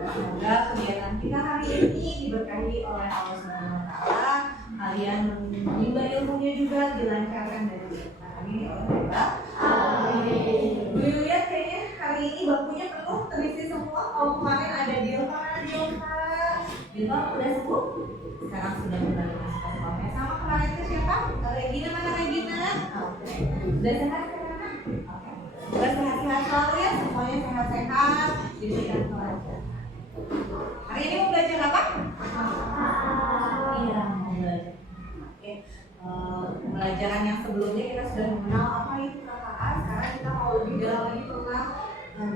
Semoga kegiatan kita hari ini diberkahi oleh Allah Subhanahu wa Ta'ala. Kalian menimba ilmunya juga dilancarkan dan diberkahi oleh Allah. Amin. Bu lihat kayaknya hari ini bangkunya penuh terisi semua. Kalau kemarin ada Dilma udah sembuh. Sekarang sudah kembali masuk ke sekolahnya. Sama kemarin itu siapa? Regina, mana Regina? Oke. Udah sehat sekarang? Oke. Udah sehat-sehat selalu ya, semuanya sehat-sehat, diberikan kelancaran. Hari ini mau belajar apa? Iya, mau belajar. Oke. Pembelajaran yang sebelumnya kita sudah mengenal apa itu KKA. Sekarang kita mau lebih dalam lagi tentang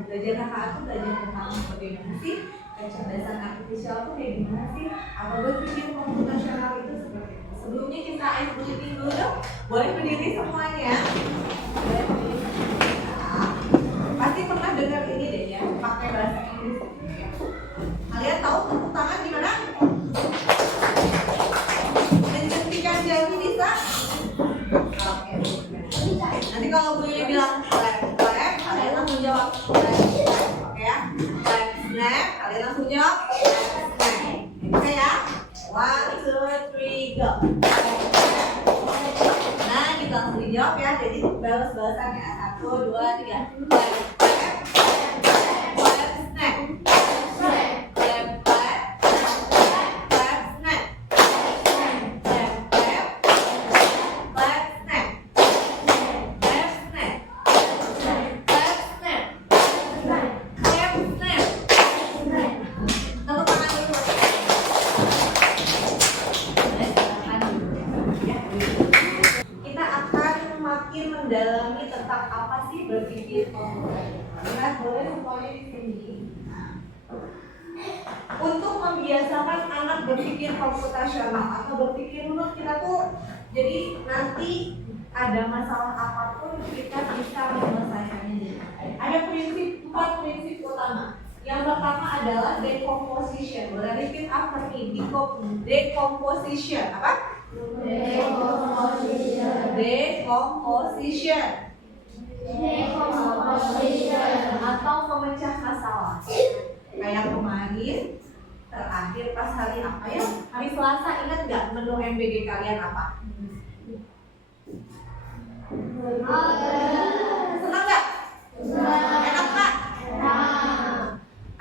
belajar KKA itu belajar tentang bagaimana sih kecerdasan artifisial itu kayak gimana sih? Atau berpikir komputasional itu seperti itu. Sebelumnya kita ice breathing dulu dong. Boleh berdiri semuanya. Boleh berdiri semuanya. Pasti pernah dengar ini deh ya, pakai bahasa Inggris. Kalian tahu tepuk tangan gimana? Menjentikan jari bisa? Oke. Nanti kalau Bu Yuli bilang clap, kalian langsung jawab clap. Oke ya? Clap, snap, kalian langsung jawab clap, snap. Oke ya? 1, 2, 3, go. Nah, kita langsung dijawab ya. Jadi balas-balasan ya. 1, 2, 3. Clap, clap, clap, snap. Mendalami tentang apa sih berpikir komputasional. Lihat boleh semuanya di sini. Untuk membiasakan anak berpikir komputasional atau berpikir menurut kita tuh, jadi nanti ada masalah apapun kita bisa menyelesaikannya. Ada empat prinsip utama. Yang pertama adalah decomposition. Boleh repeat after me. Decomposition. Apa? Decomposition atau memecah masalah. Kayak kemarin terakhir pas hari apa ya? Hari Selasa, ingat nggak menu MBG kalian apa? Senang nggak? Enak nggak?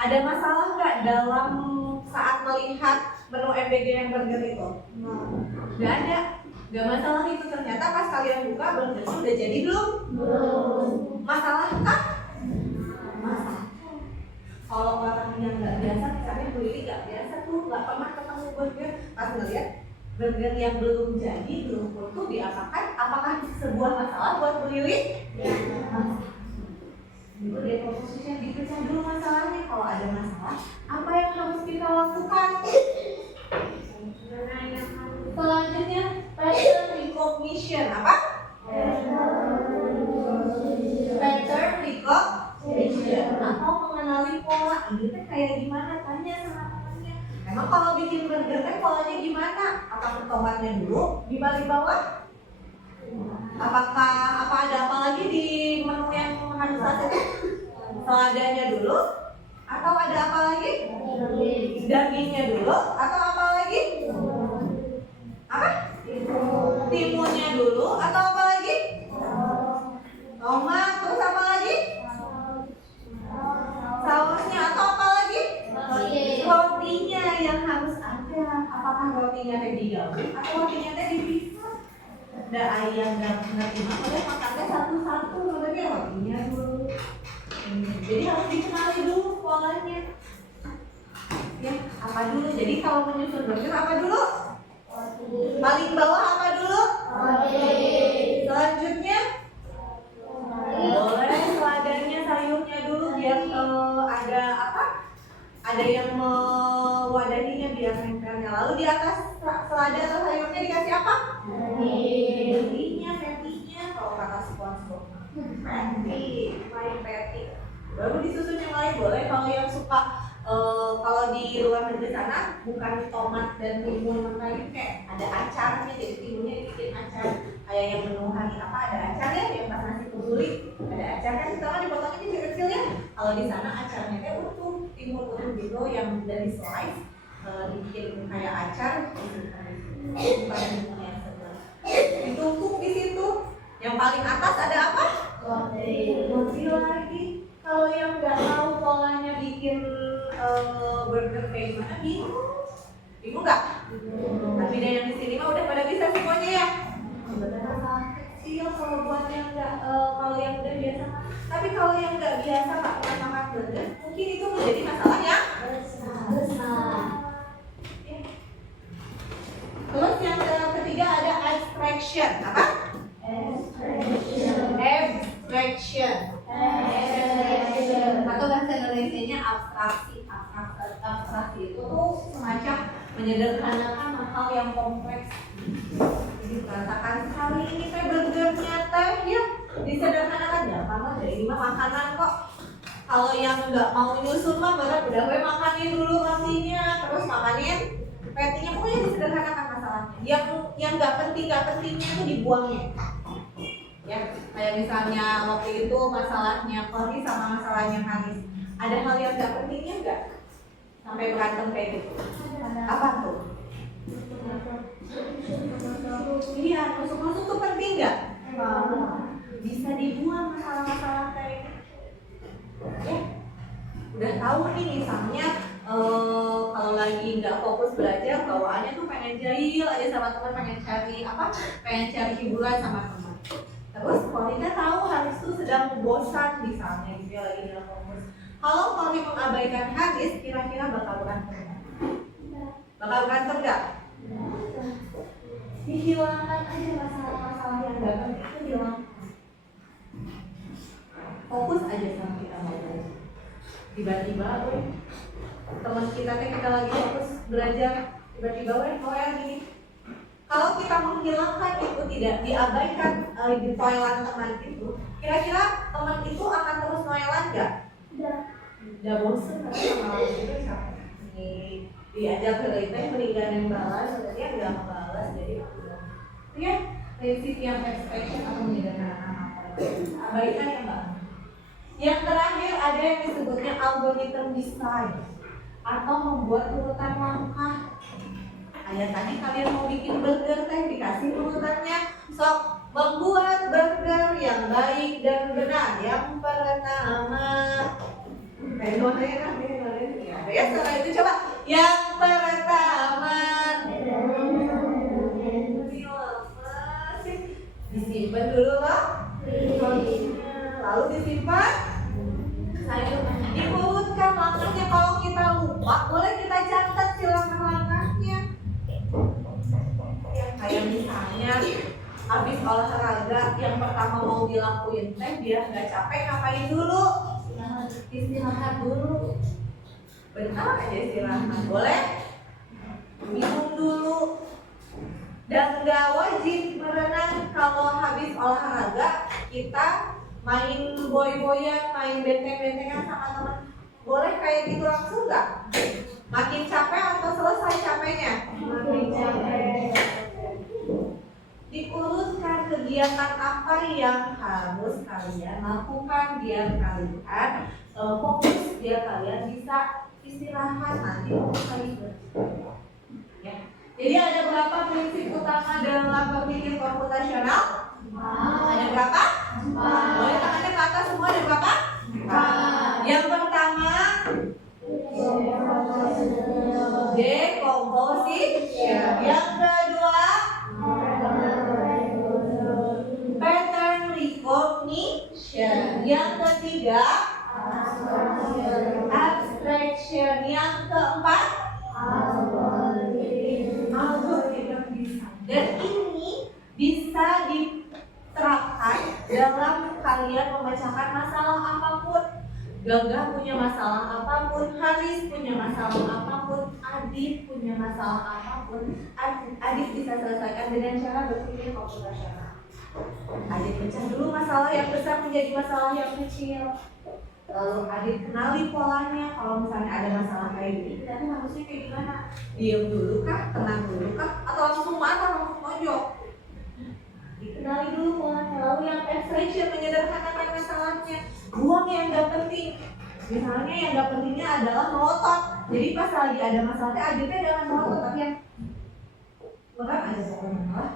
Ada masalah nggak dalam saat melihat menu MBG yang burger itu? Nggak ada. Gak masalah itu, ternyata pas kalian buka burgernya udah jadi belum? Belum. Masalah kah? Masalah. Kalau orang yang nggak biasa, misalnya Bu Lili nggak biasa tuh, nggak pernah ketemu burger, pas ngeliat burger yang belum jadi, belum utuh diapakan? Apakah sebuah masalah buat Bu Lili? Ya. Itu decomposition, dipecah dulu masalahnya. Kalau ada masalah, apa yang harus kita lakukan? Selanjutnya pattern recognition. Apa? Pattern recognition atau mengenali pola. Ini kan kayak gimana? Tanya sama temannya. Emang kalau bikin burger kan polanya gimana? Apakah tomatnya dulu di bawah? Apakah ada apa lagi di menu yang harus sasaran? Seladanya dulu? Atau ada apa lagi? Dagingnya dulu? Atau apa lagi? Apa? Timunnya dulu atau apa lagi? Tomat, terus apa lagi? Sausnya atau apa lagi? Rotinya yang harus ada. Apakah rotinya teh digabung atau rotinya teh dipisah? Ada ayam nggak gimana? Udah makannya satu-satu, tapi rotinya dulu. Jadi harus dikenali dulu polanya. Ya, apa dulu? Jadi kalau menyusun burger apa dulu? Paling bawah apa dulu? Selanjutnya boleh seladanya, sayurnya dulu biar ada apa? Ada yang mewadahinya biar nempelnya. Lalu di atas selada atau sayurnya dikasih apa? Patty-nya, kalau kata sponsor. Patty. Baru disusun yang lain boleh. Kalau yang suka kalau di luar negeri sana bukan tomat dan timun mentah gitu, kayak ada acarnya, jadi timunnya dibikin acar kayak yang menu hari apa, ada acarnya yang pas nasi kebuli ada acar kan, sama dipotongnya kecil-kecil ya. Kalau di sana acarnya utuh, timun gitu yang dari slice, dibikin kayak acar, ditumpuk di situ. Yang paling atas ada apa? Roti lagi. Kalau yang nggak tahu polanya bikin burger kayak gimana, bingung nggak? Tapi dan yang di sini mah udah pada bisa semuanya ya. Sebenarnya masalah kecil kalau buat yang nggak, kalau yang udah biasa. Tapi kalau yang nggak biasa nggak pernah makan burger, mungkin itu menjadi masalah yang besar. Terus yang ketiga ada abstraction. Apa? Abstraction. Atau bahasa Indonesianya abstraksi. Abstraksi itu tuh semacam menyederhanakan hal yang kompleks. Jadi katakan sekali ini teh burgernya teh ya disederhanakan ya, karena ini mah makanan kok. Kalau yang nggak mau nyusun mah berat udah gue makanin dulu rotinya, terus makanin patty-nya, pokoknya disederhanakan masalahnya. Yang nggak pentingnya itu dibuangnya. Ya, kayak misalnya waktu itu masalahnya Kori sama masalahnya Hanis. Ada hal yang nggak pentingnya nggak? Sampai berantem kayak gitu. Apa tuh? Iya, masuk tuh penting nggak? Bisa dibuang masalah-masalah kayak gitu. Ya, udah tahu nih misalnya kalau lagi nggak fokus belajar, bawaannya tuh pengen jahil aja sama teman, pengen cari hiburan sama teman. Terus Korina tahu Haris tuh sedang bosan misalnya gitu ya, lagi nggak fokus. Kalau Kori mengabaikan Haris, kira-kira bakal berantem nggak? Bakal berantem nggak? Dihilangkan aja masalah-masalah yang nggak penting itu hilangkan. Fokus aja sama kita belajar. Tiba-tiba, teman kita lagi fokus belajar, tiba-tiba gini. Kalau kita menghilangkan itu, tidak diabaikan di toilet teman itu, kira-kira teman itu akan terus noelan nggak? Udah bosen kan sama itu capek. Diajak ke kita berikan yang balas, dia nggak membalas, jadi ya prinsip yang expectation atau menyederhanakan apa? Abaikan yang nggak. Yang terakhir ada yang disebutnya algorithm design atau membuat urutan langkah. Kayak tadi kalian mau bikin burger teh dikasih urutannya, sok membuat burger yang baik dan benar. Yang pertama, ya setelah itu coba yang pertama disimpan dulu loh, lalu disimpan, diurutkan langkahnya. Kalau kita lupa, boleh kita catat si langkah-langkahnya. Kayak misalnya habis olahraga, yang pertama mau dilakuin teh biar nggak capek, ngapain dulu? Istirahat dulu. Bentar aja istirahat, boleh? Minum dulu. Dan nggak wajib berenang kalau habis olahraga kita main boy-boyan, main benteng-bentengan sama teman. Boleh kayak gitu langsung nggak? Makin capek atau selesai capeknya? Makin capek. Diurutkan kegiatan apa yang harus kalian lakukan biar kalian fokus, biar kalian bisa istirahat nanti kali ya. Jadi ada berapa prinsip utama dalam berpikir komputasional? Ada berapa? Boleh tangannya ke atas semua, ada berapa? Yang pertama decomposition. Yang kedua pattern recognition. Yang ketiga abstraction. Yang keempat algorithm design. Dan ini bisa diterapkan dalam kalian memecahkan masalah apapun. Gagah punya masalah apapun, Haris punya masalah apapun, Adit punya masalah apapun, Adit bisa selesaikan dengan cara berpikir komputasional. Adit pecah dulu masalah yang besar menjadi masalah yang kecil. Lalu Adit kenali polanya. Kalau misalnya ada masalah kayak gini, kita tuh harusnya kayak gimana? Diam dulu kah? Tenang dulu kah? Atau langsung marah, langsung tonjok? Dikenali dulu polanya. Lalu yang abstraction, menyederhanakan masalahnya. Buang yang gak penting. Misalnya yang gak pentingnya adalah melotot. Jadi pas lagi ada masalah Aditnya jangan melotot, tapi yang bukan ada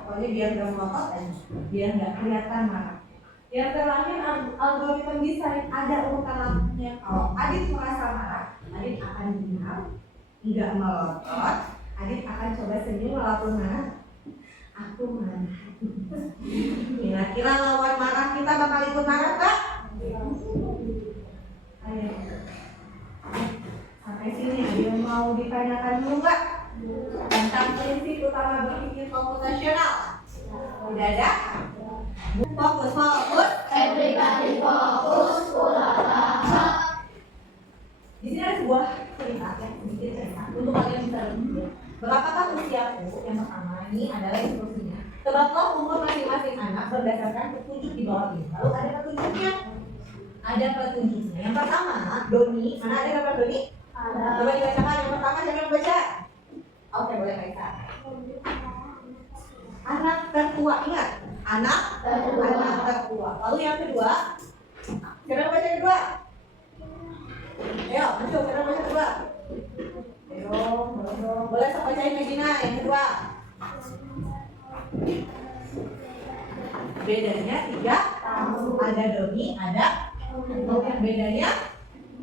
pokoknya biar gak melotot aja, biar gak kelihatan marah. Yang terakhir algoritma desain ada urutan lampunya. Kalau Adit merasa marah, Adit akan diam, nggak melotot. Adit akan coba senyum walaupun marah. Aku marah. Kira-kira lawan marah kita bakal ikut marah tak? Ayo. Sampai sini ada yang mau ditanyakan dulu nggak? Tentang prinsip utama berpikir komputasional. Udah ada? Fokus. Everybody fokus, Di sini ada sebuah cerita ya, sedikit cerita untuk kalian bisa lebih. Berapakah usiaku? Yang pertama ini adalah instruksinya. Tebaklah umur masing-masing anak berdasarkan petunjuk di bawah ini. Lalu ada petunjuknya. Yang pertama, Doni. Mana ada gambar Doni? Coba dibacakan. Yang pertama siapa yang baca? Oke, boleh Kaisa. Anak tertua, ingat. Anak tertua. Lalu yang kedua, siapa yang baca yang kedua? Ayo, muncul, siapa yang baca kedua? Ayo, boleh sok bacain Medina yang kedua. Bedanya 3 tahun. Ada Doni, ada yang bedanya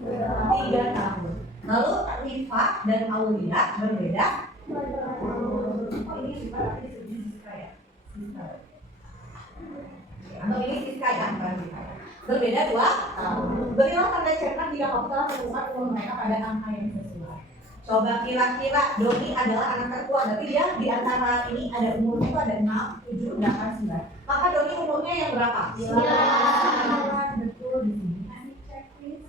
3 tahun. Lalu Rifa dan Aulia berbeda. Oh, ini Siska ya. Atau ini Siska ya, bukan Siska ya. Berbeda 2 tahun. Berilah tanda cermat jika kamu telah menemukan umur mereka pada angka yang sesuai. Coba kira-kira Doni adalah anak tertua, tapi dia di antara ini ada umurnya itu ada 6, 7, 8, 9. Maka Doni umurnya yang berapa? 9. Betul di sini. Kasih checklist.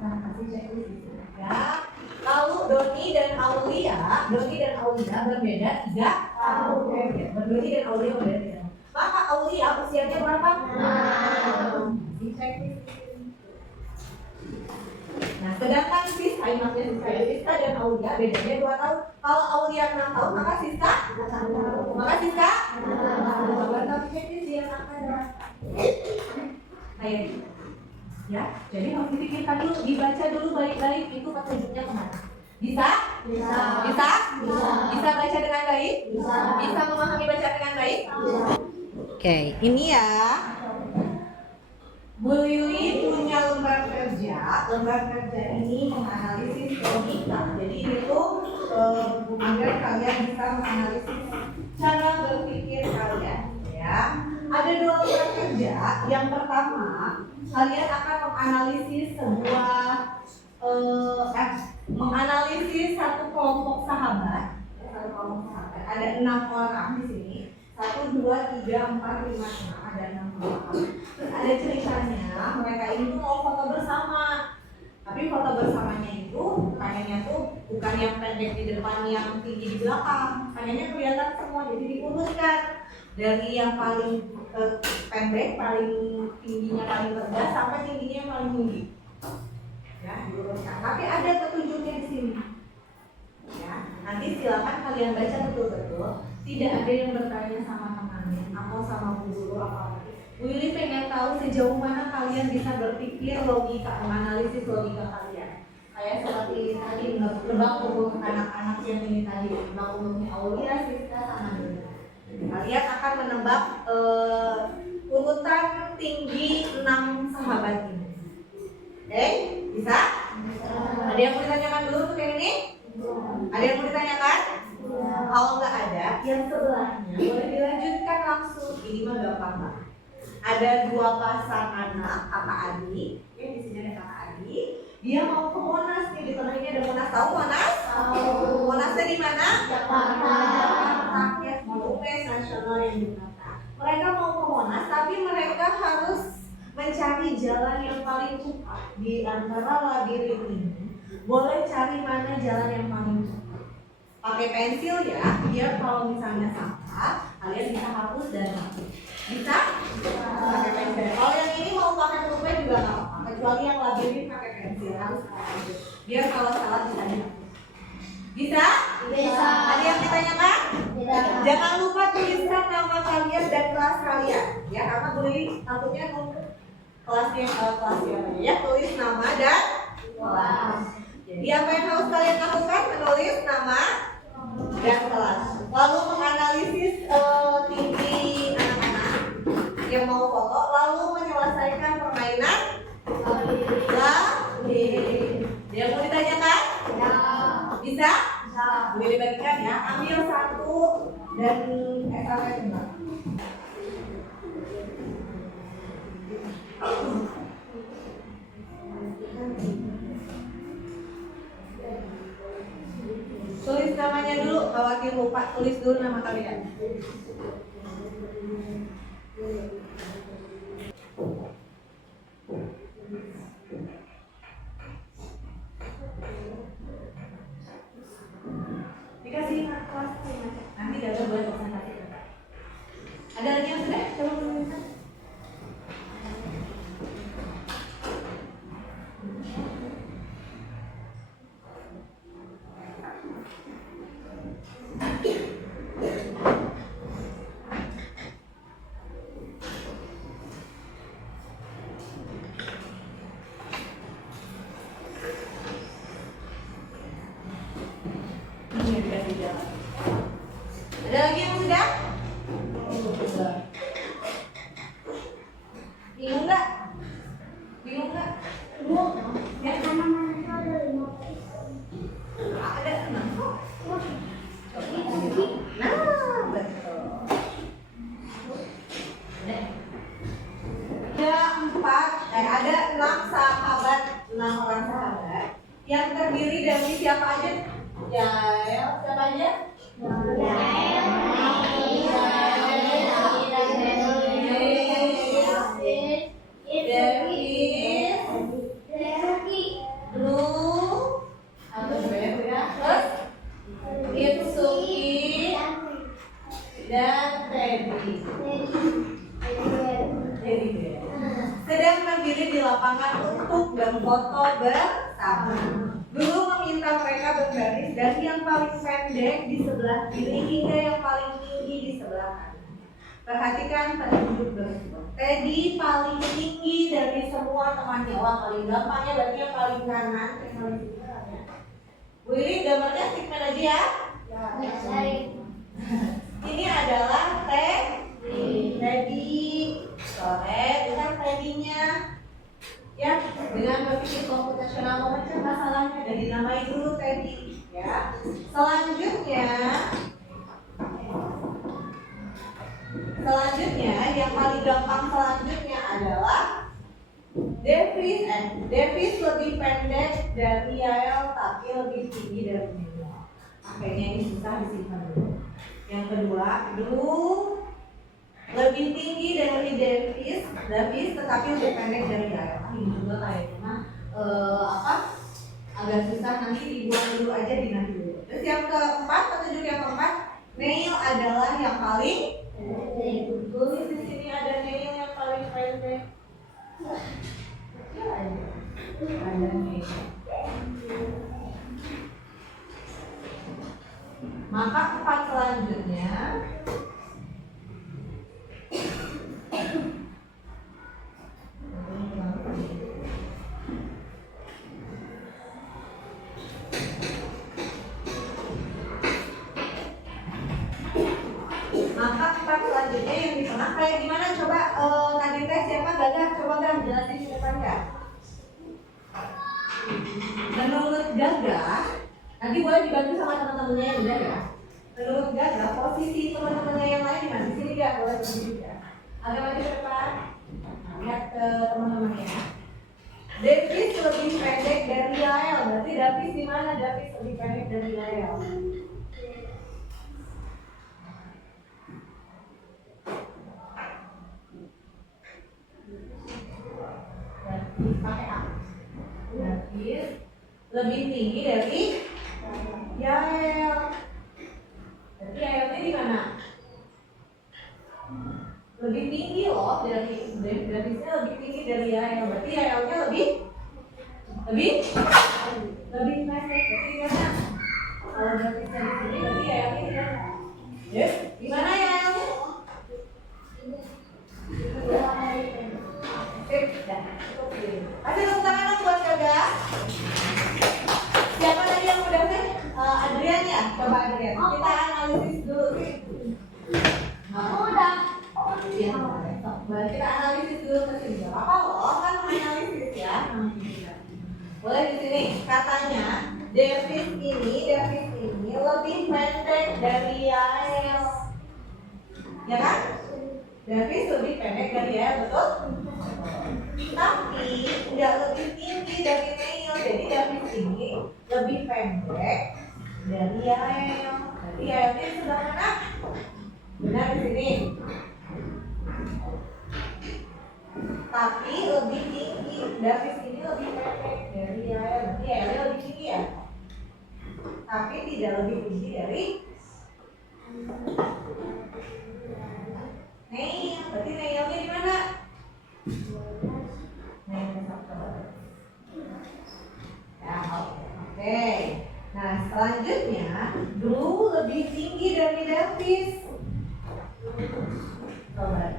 Kasih checklist di sini ya. Lalu Doni dan Aulia berbeda 3 tahun. Doni dan Aulia berbeda 3 tahun. Maka Aulia usianya berapa? 6. Kasih checklist. Nah, sedangkan Siska dan Aulia bedanya 2 tahun. Kalau Aulia 6 tahun, maka Siska? Dia ayo. Ya, jadi harus dipikirkan dulu, dibaca dulu baik-baik itu petunjuknya kemana. Bisa baca dengan baik? Bisa memahami baca dengan baik? Oke, ini ya. Bu Lili punya lembar kerja. Lembar kerja ini menganalisis logika. Jadi itu agar kalian bisa menganalisis cara berpikir kalian. Ya, ada 2 lembar kerja. Yang pertama, kalian akan menganalisis menganalisis satu kelompok sahabat. Ada 6 orang di sini. 1, 2, 3, 4, 5, 6. Ada 6 orang. Terus ada ceritanya, mereka ini tuh mau foto bersama. Tapi foto bersamanya itu pengennya tuh bukan yang pendek di depan, yang tinggi di belakang. Pengennya kelihatan semua, jadi diurutkan dari yang paling pendek, paling tingginya paling rendah sampai tingginya yang paling tinggi. Ya, diurutkan. Tapi ada petunjuknya di sini. Ya, nanti silakan kalian baca betul-betul. Tidak ada yang bertanya sama temannya atau sama guru apa. Bu Lili pengen tahu sejauh mana kalian bisa berpikir logika, menganalisis logika kalian. Kayak seperti tadi nebak umur anak-anak yang ini tadi, nebak umurnya Aulia, Siska, sama Doni. Kalian akan menebak urutan tinggi 6 sahabat ini. Oke, bisa? Ada yang mau ditanyakan dulu untuk yang ini? Ada yang mau ditanyakan? Kalau nggak ada, yang sebelahnya boleh dilanjutkan langsung. Ini mah gampang banget. Ada 2 pasang anak, kakak adik. Oke, di sini ada kakak adik. Dia mau ke Monas nih, di tengah ini ada Monas. Tahu Monas? Monasnya di mana? Jakarta. Ya, Monumen Nasional yang di Jakarta. Mereka mau ke Monas, tapi mereka harus mencari jalan yang paling cepat di antara labirin ini. Boleh cari mana jalan yang paling cepat. Pakai pensil ya, biar kalau misalnya salah, kalian bisa hapus dan hapus. Bisa? Pakai pensil. Kalau yang ini mau pakai pulpen juga nggak apa-apa, kecuali yang labirin pakai pensil harus pakai. Biar kalau salah bisa dihapus. Bisa? Bisa. Ada yang ditanyakan? Tidak. Jangan lupa tuliskan nama kalian dan kelas kalian, ya karena Bu Lili takutnya kelasnya ya, tulis nama dan kelas. Jadi apa yang harus kalian lakukan? Menulis nama dan kelas. Lalu menganalisis tinggi anak-anak yang mau foto, lalu menyelesaikan permainan yang mau ditanyakan? Bisa? Boleh dibagikan ya. Ambil satu dan enggak. Tulis namanya dulu, khawatir lupa. Tulis dulu nama kalian. Dikasih kelas nanti ada buat presentasi. Ada lagi yang sudah? Coba tuliskan. Ada lagi yang sudah? Bingung nggak? Bingung nggak? Ya. Ada enam kok. Nah, betul. Ada 6 sahabat, 6 orang sahabat yang terdiri dari siapa aja? Ya, siapa aja? Dan Teddy sedang berdiri di lapangan untuk berfoto bersama. Guru meminta mereka berbaris dari yang paling pendek di sebelah kiri hingga yang paling tinggi di sebelah kanan. Perhatikan pada duduk bersama. Teddy paling tinggi dari semua temannya. Wah, paling gampangnya berarti yang paling kanan. Willy, gambarnya stickman aja ya. Ini adalah Teddy. Coret kan Teddy-nya. Ya, dengan berpikir komputasional memecah masalahnya dan dinamai dulu Teddy. Ya. Selanjutnya yang paling gampang selanjutnya adalah Davis lebih pendek dari Yael tapi lebih tinggi dari Mila. Makanya ini susah disimpan dulu. Yang kedua, lebih tinggi dari Davis tetapi lebih pendek dari Yael. Ini juga kayak cuma agak susah, nanti dibuang dulu aja di nanti dulu. Terus yang keempat, petunjuk yang keempat, Neil adalah yang paling pendek. Tulis di sini ada Neil yang paling pendek. Ada Neil. Maka empat selanjutnya yang di tengah kayak gimana? Coba tadi tes siapa? Gadah, coba Gadah jelasin di depan Gak? Menurut Gadah, nanti boleh dibantu sama teman-temannya yang udah ya. Menurut Gadah, posisi teman-temannya yang lain di mana? Di sini Gak? Boleh berdiri ya. Agak maju ke depan. Lihat ke teman-temannya. Davis lebih pendek dari Yael. Berarti Davis di mana? Davis lebih pendek dari Yael. Pakai A. Davis lebih tinggi dari Yael. Berarti Yaelnya di mana? Lebih tinggi loh dari Davisnya lebih tinggi dari Yael. Berarti Yaelnya lebih pendek. Berarti gimana? Kalau Davisnya di sini berarti Yaelnya di mana? Yes. Di mana Yaelnya? Dah. Coba lihat. Kita analisis dulu sih. Udah. Iya. Kita analisis dulu ke sini. Gak apa loh, kan analisis ya. Boleh di sini. Katanya Davis ini lebih pendek dari Yael. Ya kan? Davis lebih pendek dari Yael, betul? Tapi nggak lebih tinggi dari Neil. Jadi Davis ini lebih pendek dari Yael. Jadi Yael ini sudah mana? Benar di sini. Tapi lebih tinggi. Davis ini lebih pendek dari Yael. Berarti Yael lebih tinggi ya. Tapi tidak lebih tinggi dari Neil. Berarti Neilnya di mana? Ya, oke. Nah, selanjutnya Blue lebih tinggi dari Davis. Coba.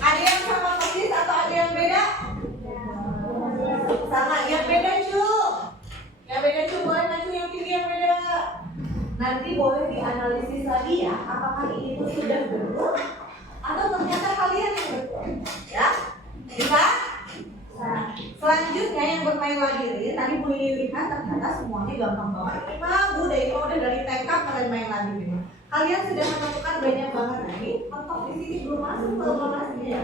Ada yang sama persis atau ada yang beda? Sama, yang beda cu. Yang beda cu, boleh nggak cu yang tinggi yang beda? Nanti boleh dianalisis lagi ya, apakah ini tuh sudah betul atau ternyata kalian yang betul, ya? Bisa? Selanjutnya yang bermain labirin, tadi Bu Lili lihat ternyata semuanya gampang banget. Ini mah Bu udah dari TK kalian main labirin. Kalian sudah menemukan banyak banget nih. Mentok di sini belum masuk ke lokasinya ya.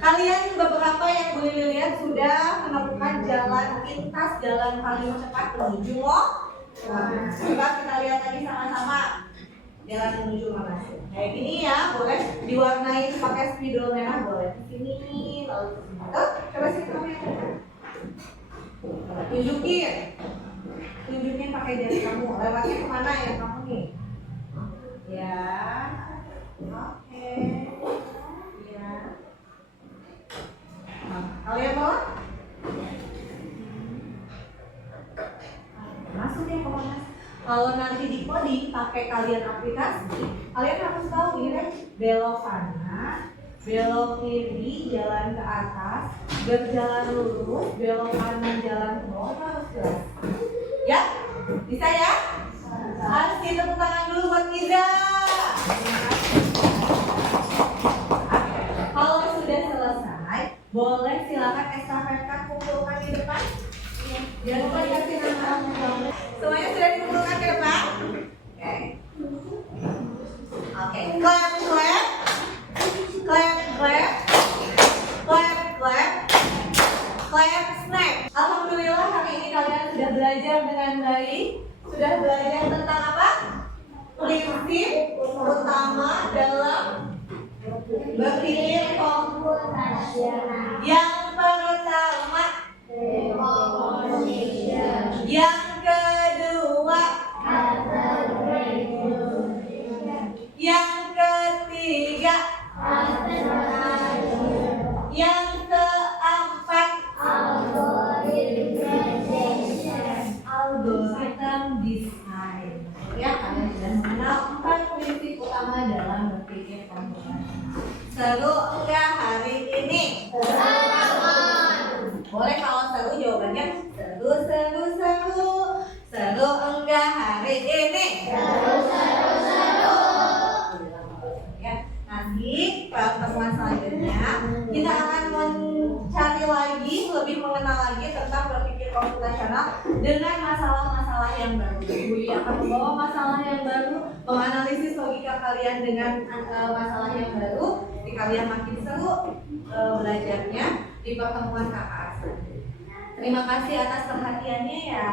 Kalian beberapa yang Bu Lili lihat sudah menemukan jalan pintas, jalan paling cepat menuju mall. Coba kita lihat lagi sama-sama jalan menuju mana. Kayak gini ya, boleh diwarnai pakai spidol merah, boleh di sini, lalu di sini. Coba sih kamu yang tunjukin pakai jari kamu. Lewatnya kemana ya kamu nih? Ya, oke. Ya. Nah, kalian mau? Masuk ya ke mana? Kalau nanti di coding pakai kalian aplikasi, kalian harus tahu ini kan belok kanan, belok kiri, jalan ke atas, berjalan lurus, belok kanan, jalan ke bawah, harus jelas. Ya, bisa ya? Harus kita tepuk tangan dulu buat Niza. Kalau sudah selesai, boleh silakan estafetkan kumpulkan di depan. Jangan lupa dikasih nama. Semuanya sudah dikumpulkan ke depan? Oke. Oke. Clap, clap. Clap, clap. Clap, clap. Clap, snap. Alhamdulillah hari ini kalian sudah belajar dengan baik. Sudah belajar tentang apa? Prinsip utama dalam berpikir komputasional. Yang pertama, yang kedua, yang ketiga, yang keempat, algorithm design. Ya, kalian sudah mengenal 4 prinsip utama dalam berpikir komputasional. Seru enggak hari ini? Boleh kalau seru jawabannya seru, seru, seru. Seru enggak hari ini? Seru. Ya, nanti pertemuan selanjutnya kita akan mencari lagi, lebih mengenal lagi tentang berpikir komputasional dengan masalah-masalah yang baru. Ibu akan membawa masalah yang baru, menganalisis logika kalian dengan masalah yang baru. Jadi kalian makin seru belajarnya di pertemuan KKA. Terima kasih atas perhatiannya ya.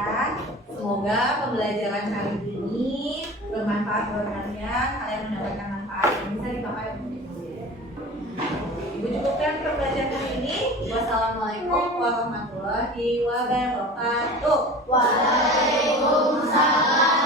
Semoga pembelajaran kali ini bermanfaat buat kalian. Kalian mendapatkan manfaat yang bisa dipakai untuk kemudian. Ibu cukupkan pembelajaran ini. Wassalamualaikum warahmatullahi wabarakatuh. Waalaikumsalam.